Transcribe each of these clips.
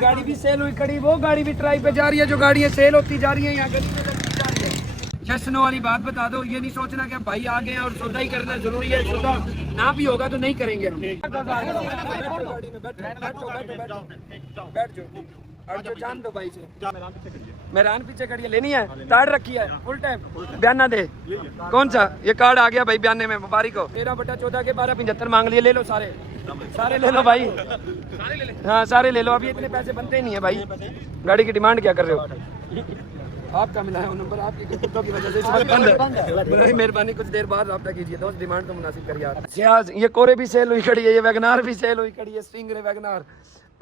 गाड़ी भी सेल हुई खड़ी, वो गाड़ी भी ट्राई पे जा रही है, जो गाड़ियाँ सेल होती जा रही है यहाँ गली में लगती जा रही है। जश्नो वाली बात बता दो, ये नहीं सोचना कि भाई आ गए और सौदा ही करना जरूरी है, सौदा ना भी होगा तो नहीं करेंगे हम। बैठ जाओ और जो जान दो भाई से। मेहरान पीछे खड़ी है, लेनी है, ताड़ रखी है फुल टाइम, बयाना दे। कौन सा ये कार्ड आ गया भाई बयाने में, मुबारक हो। 13/14 के 1275 मांग लिए, ले लो सारे सारे ले लो भाई, हाँ सारे ले लो, अभी इतने पैसे बनते ही नहीं है भाई। गाड़ी की डिमांड क्या कर रहे हो? आपका मिला है वो नंबर, आपकी कुत्तों की वजह से इस वक्त बंद है। मेहरबानी कुछ देर बाद रब्ता कीजिए दोस्त, डिमांड तो मुनासिब करिए आप। सियाज ये कोरे भी सेल हुई खड़ी है, ये वैगनार भी सेल हुई खड़ी है, स्टिंगरे वैगनार,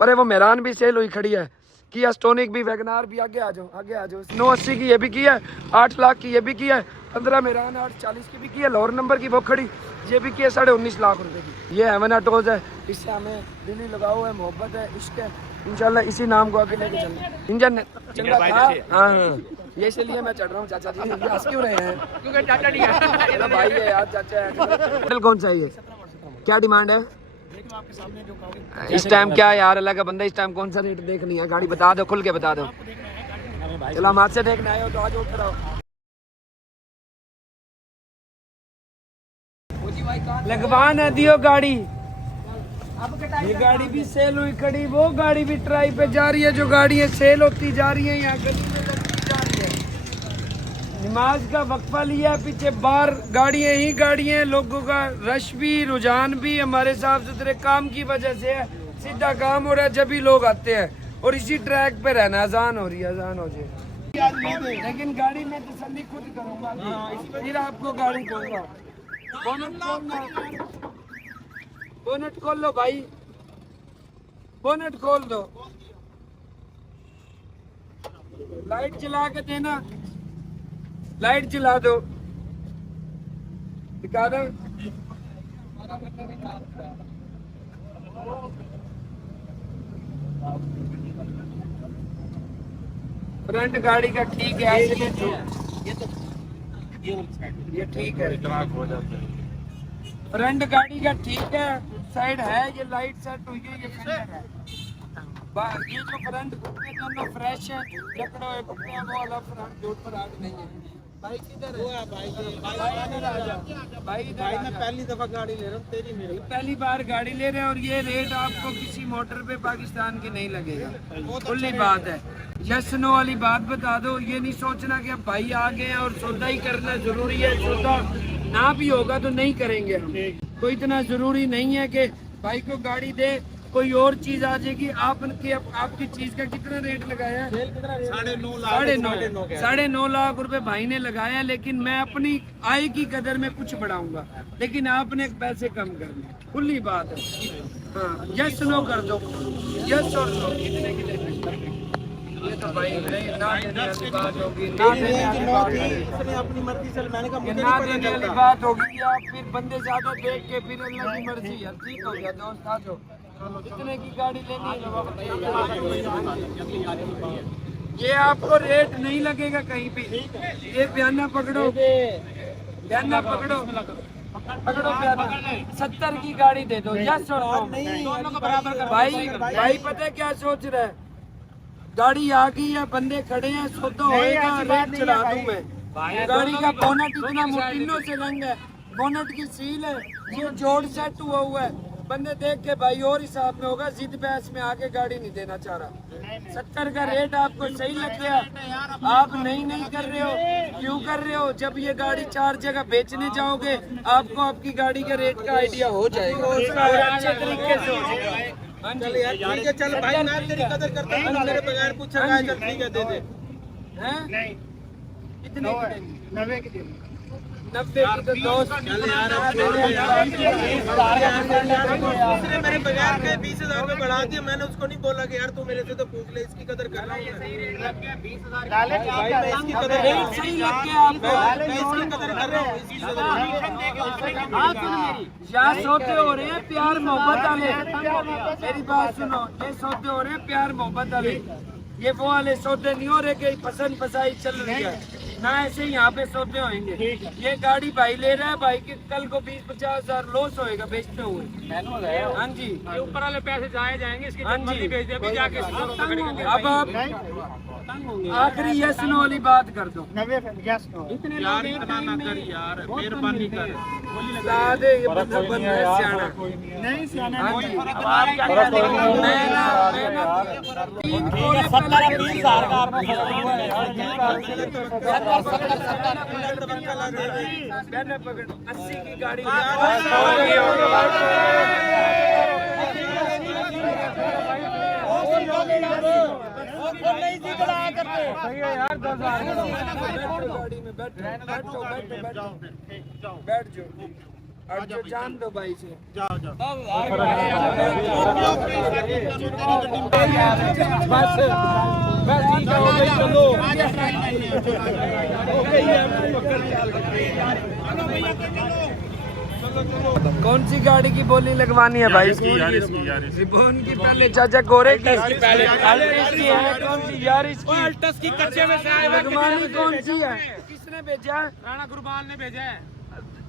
पर वो मेहरान भी सेल हुई खड़ी है, किया स्टोनिक भी, वैगनार भी। आगे आ जाओ, आगे आ जाओ। 980 की ये भी की है, 8 लाख की ये भी की है, 15 मेहरान 840 की भी की है, लाहौर नंबर की वो खड़ी ये भी की है 19.5 लाख रुपए की। ये एवना टोज है, इससे हमें दिली लगाओ है, मोहब्बत है, इश्क है, इंशाल्लाह इसी नाम को आगे लेके चलना। इंजन चंगा था, हाँ ये इसलिए मैं चढ़ रहा हूँ। चाचा जी हंस क्यों रहे हैं? क्योंकि चाचा नहीं है, भाई है यार, चाचा है। मॉडल कौन सा है ये, क्या डिमांड है इस टाइम? क्या यार अल्लाह का बंदा, इस टाइम कौन सा रेट देखनी है? गाड़ी बता दो, खुल के बता दो। चलो हम हाथ से देखने आए हो तो आज उठ रहा हो। लगवान है दियो गाड़ी, ये गाड़ी भी सेल हुई खड़ी, वो गाड़ी भी ट्राई पे जा रही है, जो गाड़ियाँ सेल होती जा रही है यहाँ गली में लगती जा रही है। नमाज का वक्फा लिया, पीछे बाहर गाड़ियाँ ही गाड़ियाँ, लोगों का रश भी, रुझान भी हमारे साफ सुथरे काम की वजह से है। सीधा काम हो रहा है जब भी लोग आते हैं, और इसी ट्रैक पे रहना। अजान हो रही है, अजान हो जाए, लेकिन गाड़ी में तसल्ली खुद करूँगा, फिर आपको गाड़ी दूंगा। बोनट खोल लो भाई, बोनट खोल दो, लाइट जला के देना, लाइट जला दो, दिखा दो। फ्रंट गाड़ी का ठीक है, ये ठीक है, फ्रंट गाड़ी का ठीक है, साइड है, ये लाइट सेट हुई है, ये फ्रंट है। ये जो फ्रंट घुटने दोनों फ्रेश है, जकड़े हुए घुटने हैं, वो अलग फ्रंट जोड़ पर आग नहीं है। भाई किधर है? भाई मैं पहली दफा गाड़ी ले रहा हूँ, तेरी मेरी पहली बार गाड़ी ले रहे हैं, और ये रेट आपको किसी मोटर पे पाकिस्तान की नहीं लगेगा, खुली बात है। यस नो वाली बात बता दो, ये नहीं सोचना कि अब भाई आ गए और सौदा ही करना जरूरी है, सौदा ना भी होगा तो नहीं करेंगे हम। कोई इतना जरूरी नहीं है कि भाई को गाड़ी दे, कोई और चीज आ जाएगी। आपकी चीज का कितना रेट लगाया है? 9.5 लाख रुपए भाई ने लगाया, लेकिन मैं अपनी आय की कदर में कुछ बढ़ाऊंगा, लेकिन आपने पैसे कम करने, खुली बात है। हाँ यस नो कर दो, यस और नो। कितने की लेते? ये तो भाई नहीं, ना देने वाली बात होगी, ना देने वाली बात होगी, अपनी मर्जी से मैंने कहा मुझे ना देने वाली बात होगी। आप फिर बंदे ज्यादा देख के फिर अल्लाह की मर्जी है, ठीक हो गया दोस्त, आ जाओ। कितने की गाड़ी लेनी है? ये आपको रेट नहीं लगेगा कहीं भी, ये बयाना पकड़ो, बयाना पकड़ो, पकड़ो बयाना। 70 की गाड़ी दे दो, यस और दोनों को बराबर कर। भाई पता है क्या सोच रहा है? गाड़ी आ गई है, बंदे खड़े हैं, सौदा होएगा, रेट चढ़ा दूं मैं। गाड़ी का बोनट इतना मोटिनो से रंग है, बोनट की सील है, ये जोड़ सेट हुआ है, बंदे देख के भाई और हिसाब में होगा, जिद बहस में आके गाड़ी नहीं देना चाह रहा। 70 का रेट आपको सही लग गया, आप नहीं कर रहे हो, क्यों कर रहे हो? जब ये गाड़ी 4 जगह बेचने जाओगे, आपको आपकी गाड़ी के रेट का आइडिया हो जाएगा, अच्छे तरीके से हो जाएगा। चल यार ठीक है, चल भाई मैं तेरी कदर करता हूँ, मेरे बगैर पूछा है, चल ठीक है दे दे। हैं कितने की? 90 की। 90 की तो दोस्त उसने मेरे बगैर के 20,000 रुपए बढ़ा दिए, मैंने उसको नहीं बोला कि यार तू मेरे से तो पूछ ले, इसकी कदर कर रहा हूँ। सही रेट लग गया 20,000, इसकी कदर सही लग गया आपको, मैं इसकी कदर कर रहा हूँ, इसकी कदर। यहाँ सौदे हो रहे हैं प्यार मोहब्बत वाले, मेरी बात सुनो, ये सौदे हो रहे हैं प्यार मोहब्बत वाले, ये वो वाले सौदे नहीं हो रहे कि पसंद पसाई चल रही है। ना ऐसे यहाँ पे सौदे होंगे। ये गाड़ी भाई ले रहा है, भाई के कल को 20-50 हजार लॉस होएगा बेचते हुए। हाँ जी, ये ऊपर वाले पैसे जाए जाएंगे इसके। हाँ जी, भेज दे अभी जाके। अब आप आखिरी यस नो वाली बात कर दो। इतने यार इतना ना कर यार, मेहरबानी कर। दे ये बंदा बंदा है सियाना। नहीं सियाना हाँ नहीं। जी, अब आप क्या कह रहे हो? तीन कोने 20 का आपने पकड़ 80 की गाड़ी सही है यार 10,000 गाड़ी में बैठो बैठ जाओ और जो जान दो भाई से। कौन सी गाड़ी की बोली लगवानी है भाई? रिबोन की पहले चाचा गोरे की पहले कौन सी यार इसकी अल्टस की कच्चे में से आए लगवानी कौन सी है? किसने भेजा? राणा गुरबाल ने भेजा है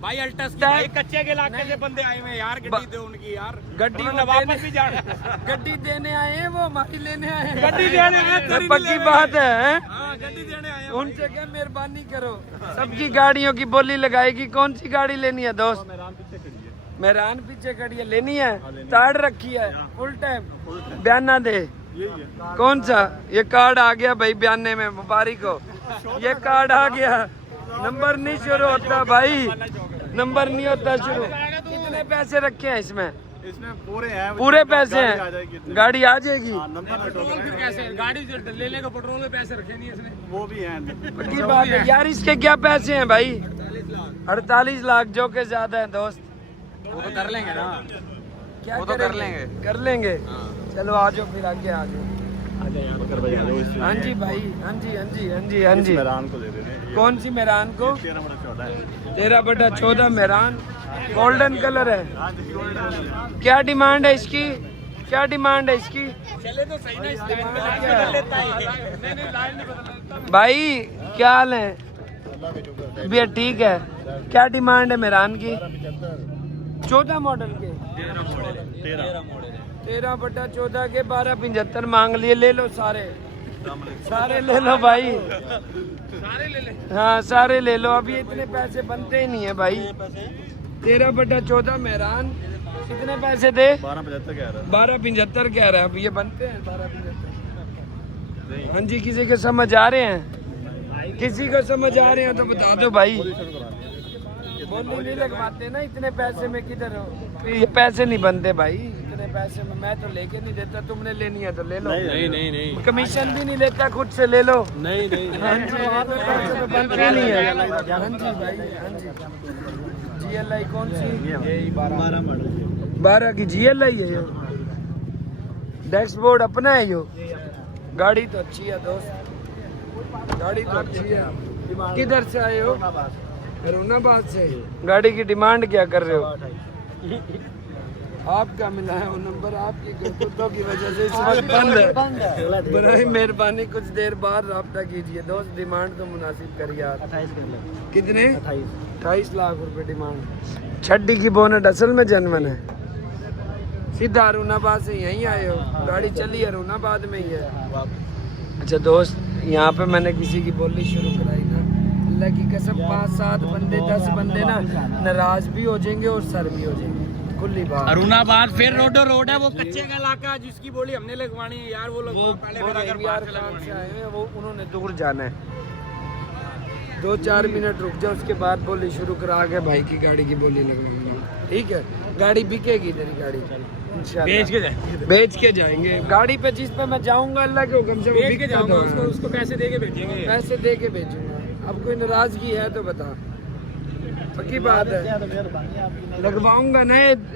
भाई। अल्टस की भाई कच्चे के इलाके से बंदे आए हुए यार। गड्डी दे उनकी यार, गड्डी उन्होंने वापस भी जाना। गड्डी देने आए हैं वो, हमारी लेने आए हैं। गड्डी देने आए, पक्की बात है। हाँ गड्डी देने आए। उनसे क्या मेहरबानी करो, सबकी गाड़ियों की बोली लगाएगी। कौन सी गाड़ी लेनी है दोस्त? मेहरान पीछे खड़ी है, लेनी है? ताड़ रखी है फुल टाइम, बयाना दे। कौन सा? ये कार्ड आ गया भाई बयाने में, मुबारक हो। ये कार्ड आ गया, नंबर नहीं शुरू होता भाई, नंबर नहीं होता शुरू। कितने पैसे रखे हैं इसमें? पूरे पैसे हैं, गाड़ी आ जाएगी। फिर कैसे गाड़ी लेने का पेट्रोल में पैसे रखे नहीं इसने। वो भी है पक्की बात है यार। इसके क्या पैसे हैं भाई? 48 लाख, जो के ज्यादा है दोस्त। वो तो कर लेंगे ना, क्या वो तो कर लेंगे। कर लेंगे। चलो आ जाओ फिर आगे आ जाओ। हाँ जी भाई, हाँ जी हाँ जी हाँ जी हाँ जी। कौन सी मेहरान को? 13/14 मेहरान, गोल्डन कलर है। क्या डिमांड है इसकी? क्या डिमांड है इसकी? चले तो सही ना, इस लाइन में लाइन बदल लेता है। नहीं लाइन नहीं बदल। भाई क्या हाल है भैया? ठीक है। क्या डिमांड है मेहरान की? 14 मॉडल के 13/14 के 1275 मांग लिए। ले लो सारे ले लो भाई, सारे ले ले। हाँ सारे ले लो। अभी इतने पैसे बनते ही नहीं है भाई। 13/14 मेहरान कितने पैसे थे? 1275 कह रहा है। अब ये बनते हैं 1275? हाँ जी, किसी को समझ आ रहे हैं? किसी को समझ आ रहे हैं तो बता दो भाई। बोली नहीं लगवाते ना इतने पैसे में, किधर हो? ये पैसे नहीं बनते भाई इतने पैसे में। मैं तो लेके नहीं देता, तुमने लेनी है तो ले लो। नहीं कमीशन भी नहीं लेता, खुद से ले लो। नहीं हाँ जी, पैसे तो बनते नहीं है। हाँ जी भाई, हाँ जी। GLI कौन सी? 12 की GLI है यो। डैशबोर्ड अपना है यो। गाड़ी तो अच्छी है दोस्त, गाड़ी तो अच्छी है। किधर से आए हो? अरुणाबाद से। गाड़ी की डिमांड क्या कर रहे हो? आपका मिला है वो नंबर, आपकी कुत्तों की वजह से इस वक्त बंद है। बड़ी मेहरबानी कुछ देर बाद रब्ता कीजिए दोस्त। डिमांड तो मुनासिब करिए आप। 28 कितने? 28 लाख रुपए डिमांड। छड्डी की बोनट असल में जनवन है। सीधा अरुणाबाद से यहीं आए हो? गाड़ी चली अरुणाबाद में ही है। अच्छा दोस्त, यहाँ पे मैंने किसी की बोली शुरू कराई ना, अल्लाह की कसम 5-7 बंदे 10 बंदे ना नाराज भी हो जाएंगे और सर भी हो जाएंगे। खुली बात। अरुणाबाद फिर रोड है, वो कच्चे का इलाका जिसकी बोली हमने लगवानी है यार। वो लोग पहले से आए हैं, वो उन्होंने दूर जाना है। 2-4 मिनट रुक जाओ, उसके बाद बोली शुरू करा के भाई की गाड़ी की बोली लगवाएंगे। ठीक है, गाड़ी बिकेगी तेरी गाड़ी इंशाल्लाह। बेच के जाएंगे गाड़ी पे, जिस पे मैं जाऊंगा अल्लाह के हुक्म से बेच के जाऊंगा। उसको पैसे दे के भेजेंगे। पैसे दे के भेजूंगा। अब कोई नाराजगी है तो बता। पक्की बात है, लगवाऊंगा ना।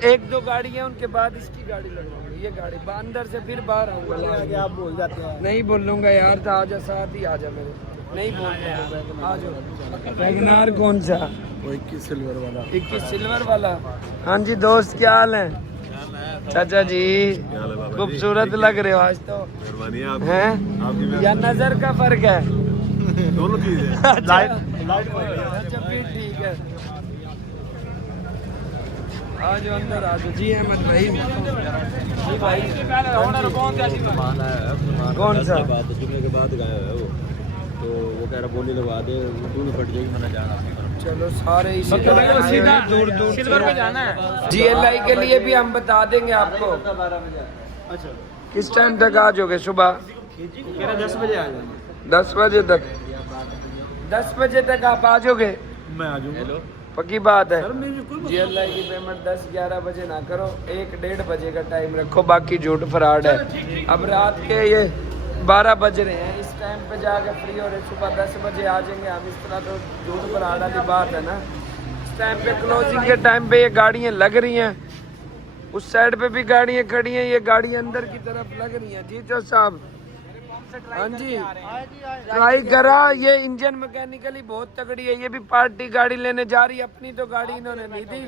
1-2 गाड़ी है, उनके बाद इसकी गाड़ी लगवाऊंगा। ये गाड़ी अंदर से फिर बाहर आऊंगा। आप बोल जाते हैं। नहीं बोलूंगा यार, तो आजा साथ ही आजा मेरे। नहीं बोलूंगा, आ जाओ। वैगनार कौन सा? 21 सिल्वर वाला। 21 सिल्वर वाला। हाँ जी दोस्त, क्या हाल है? चाचा जी खूबसूरत लग रहे हो आज तो। हैं या नजर का फर्क है? दोनों चीज है। अच्छा लाइट अच्छा फिर ठीक है। आ जाओ अंदर आ जाओ जी अहमद भाई। जी भाई कौन सा जुम्मे के बाद गया है वो, तो वो कह रहा बोली लगा दे, तू नहीं फट जाएगी, मैंने जाना अपने। चलो सारे इसी सीधा दूर दूर सिल्वर पे जाना है। GLI के लिए भी हम बता देंगे आपको। अच्छा किस टाइम तक आ जाओगे? सुबह 10 बजे आ जाएंगे। 10 बजे तक? 10 बजे तक आप आ जाओगे? मैं आ जाऊंगा। पक्की बात है। सर मेरी बिल्कुल GLI की पेमेंट 10-11 बजे ना करो, 1-1:30 बजे का टाइम रखो, बाकी झूठ फ्रॉड है। अब रात के ये 12 बज रहे हैं, इस टाइम पे जाकर फ्री हो रहे, सुबह 10 बजे आ जाएंगे हम, इस तरह तो झूठ फ्रॉड वाली बात है ना। इस टाइम पे क्लोजिंग के टाइम पे ये गाड़ियाँ लग रही हैं, उस साइड पे भी गाड़ियाँ खड़ी हैं, ये गाड़ी अंदर की तरफ लग रही हैं। जी जो साहब, हाँ जी ट्राई करा। ये इंजन मैकेनिकली बहुत तगड़ी है, ये भी पार्टी गाड़ी लेने जा रही है, अपनी तो गाड़ी इन्होंने नहीं दी,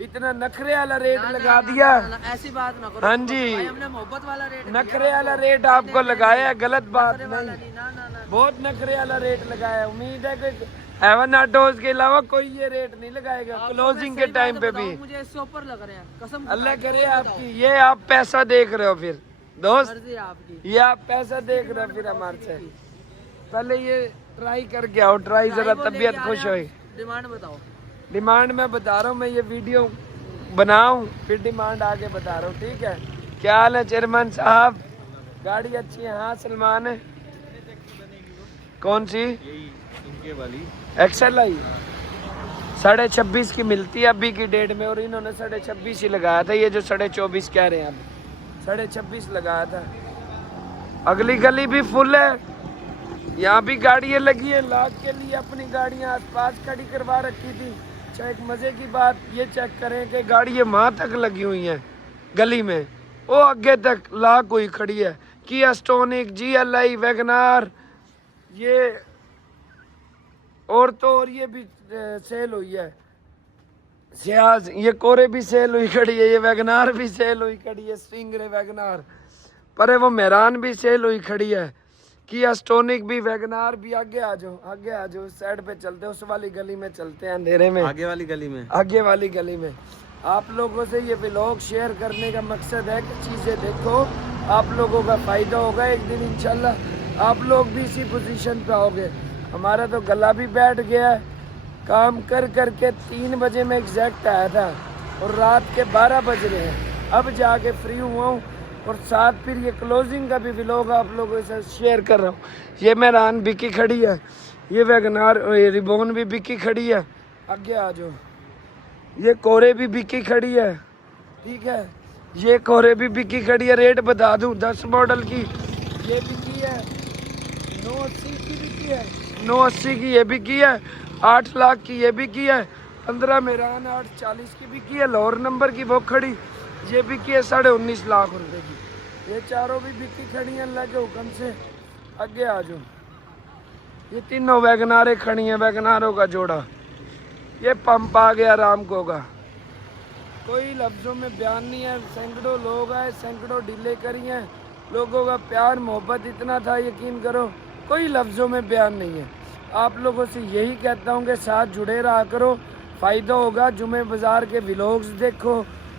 इतना नखरे वाला रेट लगा दिया। ऐसी बात ना करो। हाँ जी भाई हमने मोहब्बत वाला रेट नखरे वाला रेट आपको लगाया है, गलत बात नहीं, ना ना ना बहुत नखरे वाला रेट लगाया। उम्मीद है कि हेवन ऑटोज के अलावा कोई ये रेट नहीं लगाएगा क्लोजिंग के टाइम पे भी। मुझे इससे ऊपर लग रहे हैं कसम। अल्लाह करे आपकी, ये आप पैसा देख रहे हो फिर दोस्त, मर्जी आपकी। ये आप पैसा देख रहे हो फिर हमारे से। पहले ये ट्राई करके आओ, ट्राई जरा तबीयत खुश होए। डिमांड बताओ। डिमांड मैं बता रहा हूँ, मैं ये वीडियो बनाऊं फिर डिमांड आगे बता रहा हूँ, ठीक है? क्या हाल है चेयरमैन साहब? गाड़ी अच्छी है? हाँ सलमान है। कौन सी? इनके वाली XLI 26.5 की मिलती है अभी की डेट में, और इन्होंने 26.5 ही लगाया था, ये जो 24.5 कह रहे हैं अब 26.5 लगाया था। अगली गली भी फुल है, यहाँ भी गाड़ियाँ लगी है, लाख के लिए अपनी गाड़ियाँ आसपास खड़ी करवा रखी थी। अच्छा एक मजे की बात ये चेक करें कि गाड़ियाँ वहाँ तक लगी हुई हैं गली में, वो आगे तक लाख हुई खड़ी है। किया स्टोनिक, GLI, वैगनार, ये और तो और ये भी सेल हुई है। सियाज, ये कोरे भी सेल हुई खड़ी है, ये वैगनार भी सेल हुई खड़ी है, स्टिंगरे वैगनार, पर वो मेहरान भी सेल हुई खड़ी है, किया स्टोनिक भी, वैगनार भी। आगे आ जाओ, आगे आ जाओ, साइड पे चलते हैं, उस वाली गली में चलते हैं, अंधेरे में, आगे वाली गली में। आगे वाली गली में। आप लोगों से ये व्लॉग शेयर करने का मकसद है कि चीज़ें देखो, आप लोगों का फ़ायदा होगा, एक दिन इंशाल्लाह आप लोग भी इसी पोजीशन पे आओगे। हमारा तो गला भी बैठ गया है, काम कर कर के 3 बजे में एग्जैक्ट आया था और रात के 12 बज रहे हैं, अब जाके फ्री हुआ हूँ, और साथ फिर ये क्लोजिंग का भी व्लॉग आप लोगों से शेयर कर रहा हूँ। ये मेहरान बिकी खड़ी है, ये वैगनार, ये रिबोन भी बिकी खड़ी है, आगे आ जाओ। ये कोरे भी बिकी खड़ी है, ठीक है, ये कोरे भी बिकी खड़ी है। रेट बता दूँ, 10 मॉडल की ये बिकी है, 980 की बिकी है, 980 की ये बिकी है, 8 लाख की ये बिकी है, 15 मेहरान 840 की बिकी है, लाहौर नंबर की वो खड़ी ये बिकी है 19.5 लाख रुपए की। ये चारों भी बिकी खड़ी हैं अल्लाह के हुक्म से। आगे आ जाओ, ये तीनों वैगनारें खड़ी हैं, वैगनारों का जोड़ा। ये पंप आ गया रामको का, कोई लफ्ज़ों में बयान नहीं है। सैकड़ों लोग आए, सैकड़ों डीले करी हैं, लोगों का प्यार मोहब्बत इतना था, यकीन करो कोई लफ्ज़ों में बयान नहीं है। आप लोगों से यही कहता हूँ कि साथ जुड़े रहा करो, फ़ायदा होगा। जुमे बाज़ार के व्लॉग्स देखो,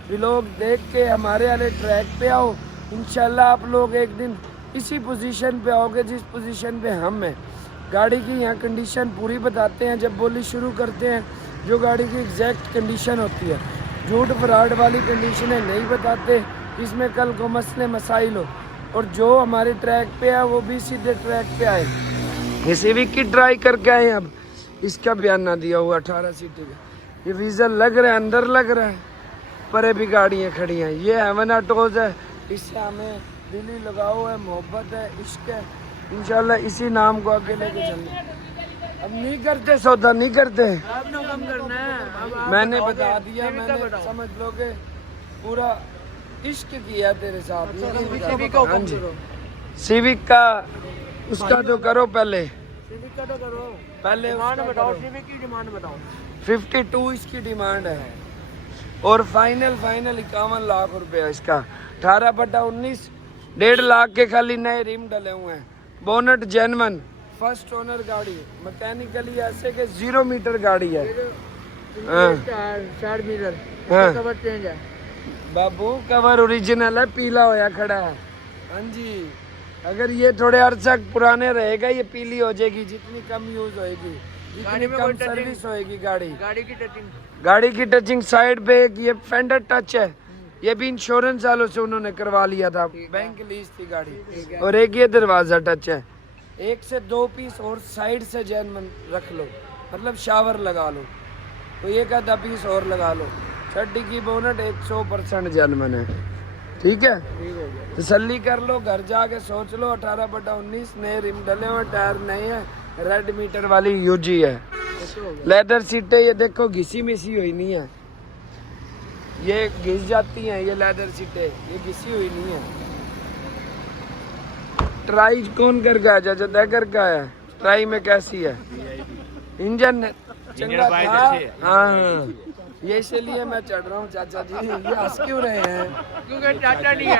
व्लॉग देख के हमारे वाले ट्रैक पे आओ, इंशाल्लाह आप लोग एक दिन इसी पोजीशन पे आओगे जिस पोजीशन पे हम हैं। गाड़ी की यहाँ कंडीशन पूरी बताते हैं, जब बोली शुरू करते हैं जो गाड़ी की एग्जैक्ट कंडीशन होती है, झूठ फ्रॉड वाली कंडीशनें नहीं बताते, इसमें कल को मसले मसाइल हो। और जो हमारे ट्रैक पे है वो भी सीधे ट्रैक पे आए। ये सिविक की ट्राई करके आए, अब इसका बयान ना दिया हुआ 18 सीटर का, ये वीज़ा लग रहा है, अंदर लग रहा है, परे भी गाड़ियाँ खड़ी हैं। ये हेवन ऑटोज है, इससे हमें दिली लगाओ है, मोहब्बत है, इश्क है, इंशाल्लाह इसी नाम को आगे लेके चलना। अब नहीं करते सौदा, नहीं करते, आपने कम करना है। मैंने बता दिया, मैंने समझ लोगे पूरा इश्क किया तेरे साथ। हाँ जी, सिविक का उसका तो करो पहले, सिविक का तो करो, पहले डिमांड उसका बताओ, करो। सिविक की डिमांड बताओ। 52 इसकी डिमांड है, और फाइनल 51 लाख रुपया इसका। 18/19, 1.5 लाख के खाली नए रिम डले हुए हैं, बोनट जेनवन, फर्स्ट ओनर गाड़ी मैकेनिकली ऐसे के 0 मीटर गाड़ी है। हाँ। 4 मीटर हाँ। कवर चेंज है बाबू कवर ओरिजिनल है, पीला होया खड़ा है। हाँ जी, अगर ये थोड़े अरसा पुराने रहेगा ये पीली हो जाएगी, जितनी कम यूज होएगी, जितनी कम सर्विस होएगी गाड़ी। गाड़ी की टचिंग साइड पे एक ये फेंडर टच है, ये भी इंश्योरेंस वालों से उन्होंने करवा लिया था, बैंक लीज थी गाड़ी। और एक ये दरवाजा टच है, 1 से 2 पीस और साइड से जैनमन रख लो, मतलब शावर लगा लो, तो एक आधा पीस और लगा लो। छड्डी की बोनट 100% जैनमन है। ठीक है, तसल्ली कर लो, घर जाके सोच लो। 18/19 नए रिम डले हुए, टायर नए हैं, रेड मीटर वाली यूजी है। लेदर सीटें ये देखो घिसी मिसी हुई नहीं है, ये घिस जाती हैं ये लेदर सीटें, ये घिसी हुई नहीं है। ट्राई कौन कर गया? जज देकर का है, ट्राई में कैसी है? इंजन चंगा था। हाँ, ये इसलिए मैं चढ़ रहा हूँ चाचा जी। ये हंस क्यों रहे हैं? क्योंकि चाचा नहीं है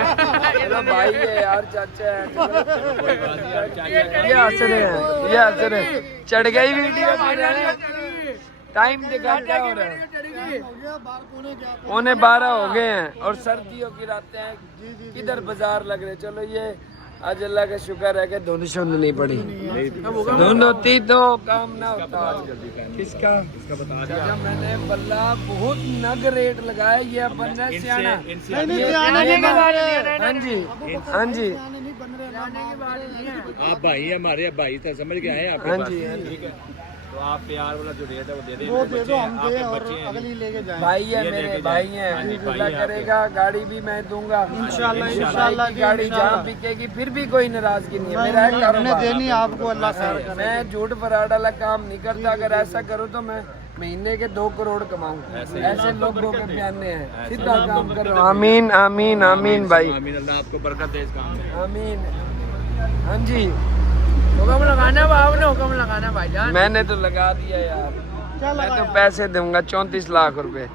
चलो भाई है यार, चाचा है। ये हंस रहे हैं, ये हंस रहे हैं। चढ़ गई वीडियो में, टाइम दिखा क्या हो रहा है? 11:15 हो गए हैं और सर्दियों की रातें हैं, किधर बाजार लग रहे। चलो ये आज अल्लाह का शुक्र है कि धुंध शुंध नहीं पड़ी, धुंध होती तो काम ना होता। किसका? चाचा मैंने बल्ला बहुत नग रेट लगाया, ये बनना सियाना। हाँ जी, हाँ जी, आप भाई हमारे भाई तो समझ के आए आपके हाँ पास। जी, हाँ जी। तो आप प्यार वाला जो रेट है वो दे दें। वो दे दो, हम आपके दे और बच्चे हैं। अगली लेके जाएं। भाई है ये मेरे, लेके भाई जाएं। है, हाँ जी, अल्लाह भाई है करेगा गाड़ी भी मैं दूंगा इंशाल्लाह, भाई इंशाल्लाह की जी, गाड़ी इंशाल्लाह। जहाँ बिकेगी फिर भी कोई नाराजगी नहीं है, नहीं, मेरा है नहीं, हमने कारोबार। देनी आपको, अल्लाह खैर मैं झूठ फराड वाला काम नहीं करता। अगर ऐसा करूँ तो मैं महीने के 2 करोड़ कमाऊं। ऐसे लोगों के बयाने हैं, सीधा काम करो। आमीन आमीन आमीन भाई, आमीन, अल्लाह आपको बरकत दे इस काम में। आमीन। हाँ जी, हुक्म लगाना आपने, हुक्म लगाना भाईजान। मैंने तो लगा दिया यार, क्या मैं लगा तो पैसे दूंगा 34 लाख रुपए।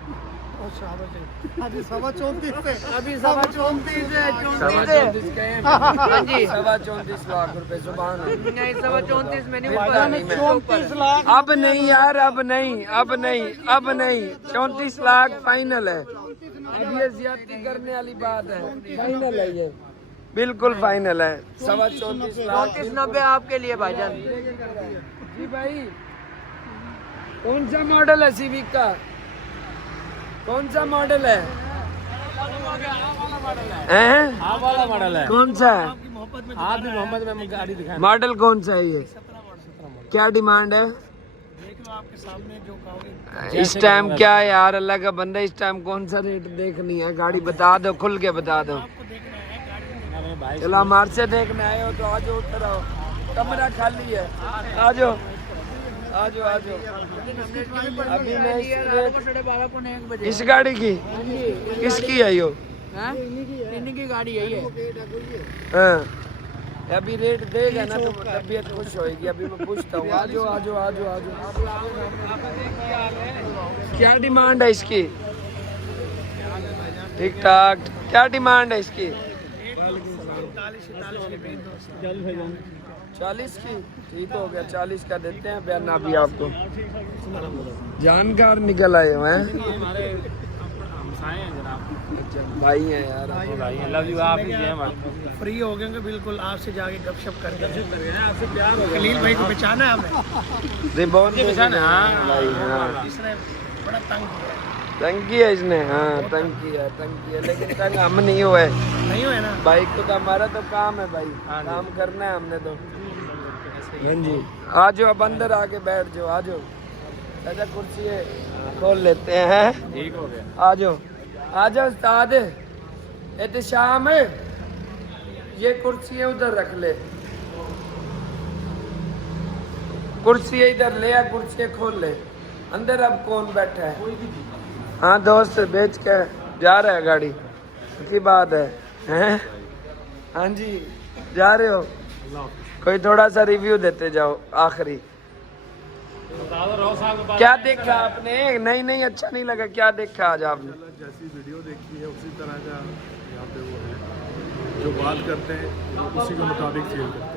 अभी 34.25 पे, अभी 34 है, 34 के हैं। हाँ जी, 34 लाख रुपए सुभान अल्लाह। नहीं 34 में नहीं पता ऊपर नहीं मैं। 34 लाख। अब नहीं यार, अब नहीं, अब नहीं, अब नहीं, 34 लाख फाइनल है। अब ये ज्यादती करने वाली बात है, फाइनल है ये, बिल्कुल फाइनल है। 34.25 लाख। 34.90 आपके लिए भाईजान। जी भाई, कौन सा मॉडल है सिविक का? कौन सा मॉडल है? हैं? हाँ वाला मॉडल है। कौन सा है? आप भी मोहम्मद में गाड़ी दिखाएं। मॉडल कौन सा है ये? क्या डिमांड है इस टाइम? क्या है यार, अल्लाह का बंदा, इस टाइम कौन सा रेट देखनी है? गाड़ी बता दो, खुल के बता दो। चलो हमारे से देखने आए हो तो आ जाओ, उतर आओ, कमरा खाली है, आ जाओ आ जाओ आ जाओ। अभी मैं इस गाड़ी की, किसकी है यो? इन्हीं की गाड़ी है ये। हाँ, अभी रेट देगा ना तो तबीयत खुश होएगी। अभी मैं पूछता हूँ, आ जाओ आ जाओ आ जाओ आ जाओ। क्या डिमांड है इसकी? ठीक ठाक, क्या डिमांड है इसकी? 40 की? ठीक हो गया, 40 का देते हैं। बयान अभी आपको जानकार निकल आए हुए हैं। हमारे हमसाए हैं जनाब, भाई हैं यार, भाई लव यू। आप ही हैं, फ्री हो गए बिल्कुल, आपसे जाके गपशप करके आपसे प्यार हो गया। खलील भाई को बचाना है हमें। रिबॉन ये पहचाना, हाँ। भाई, हाँ इसने बड़ा तंग किया। तंग किया इसने, हाँ तंग किया, लेकिन तंग हम नहीं हुए। नहीं हुए ना बाइक तो हमारा तो काम है भाई, काम करना है हमने तो। हाँ जी, आ जाओ, अब अंदर आके बैठ जाओ, आ जाओ। चाचा कुर्सी खोल लेते हैं। ठीक हो गया। आ जाओ आ जाओ उस्ताद एहतशाम, ये कुर्सी उधर रख ले, कुर्सी इधर ले आ, कुर्सी खोल ले। अंदर अब कौन बैठा है? हाँ दोस्त बेच के जा रहा है गाड़ी की बात है, हैं? हाँ जी, जा रहे हो? कोई थोड़ा सा रिव्यू देते जाओ आखिरी। क्या देखा आपने? नहीं नहीं, अच्छा नहीं लगा। क्या देखा आज आपने? जैसी वीडियो देखी है उसी तरह का यहाँ पे वो है, जो बात करते हैं उसी के मुताबिक फील करते हैं।